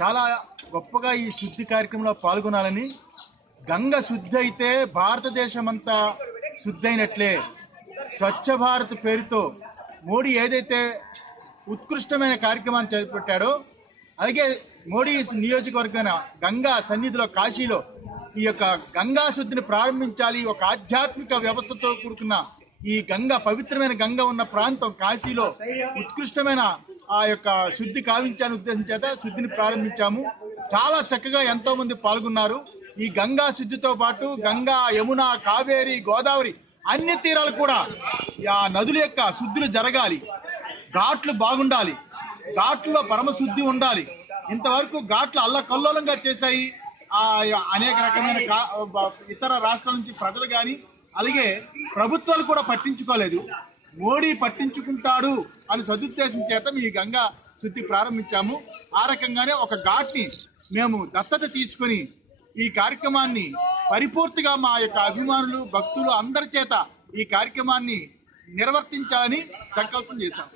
చాలా గొప్పగా ఈ శుద్ధి కార్యక్రమంలో పాల్గొనాలని, గంగ శుద్ధి అయితే భారతదేశం అంతా శుద్ధి అయినట్లే. స్వచ్ఛ భారత్ పేరుతో మోడీ ఏదైతే ఉత్కృష్టమైన కార్యక్రమాన్ని చేపట్టాడో, అలాగే మోడీ నియోజకవర్గాన గంగా సన్నిధిలో కాశీలో ఈ యొక్క గంగా శుద్ధిని ప్రారంభించాలి. ఒక ఆధ్యాత్మిక వ్యవస్థతో కూడుకున్న ఈ గంగ, పవిత్రమైన గంగ ఉన్న ప్రాంతం కాశీలో ఉత్కృష్టమైన ఆ యొక్క శుద్ధి కావించాలని ఉద్దేశం చేత శుద్ధిని ప్రారంభించాము. చాలా చక్కగా ఎంతో మంది పాల్గొన్నారు. ఈ గంగా శుద్ధితో పాటు గంగా, యమున, కావేరి, గోదావరి అన్ని తీరాలు కూడా ఆ నదుల యొక్క శుద్ధులు జరగాలి. ఘాట్లు బాగుండాలి, ఘాట్లలో పరమశుద్ధి ఉండాలి. ఇంతవరకు ఘాట్లు అల్లకల్లోలంగా చేశాయి అనేక రకమైన ఇతర రాష్ట్రాల నుంచి ప్రజలు కానీ, అలాగే ప్రభుత్వాలు కూడా పట్టించుకోలేదు. మోడీ పట్టించుకుంటాడు అని సదుద్దేశం చేత ఈ గంగా శుద్ధి ప్రారంభించాము. ఆ రకంగానే ఒక ఘాట్ని మేము దత్తత తీసుకొని ఈ కార్యక్రమాన్ని పరిపూర్తిగా మా యొక్క అభిమానులు, భక్తులు అందరి చేత ఈ కార్యక్రమాన్ని నిర్వర్తించాలని సంకల్పం చేశాం.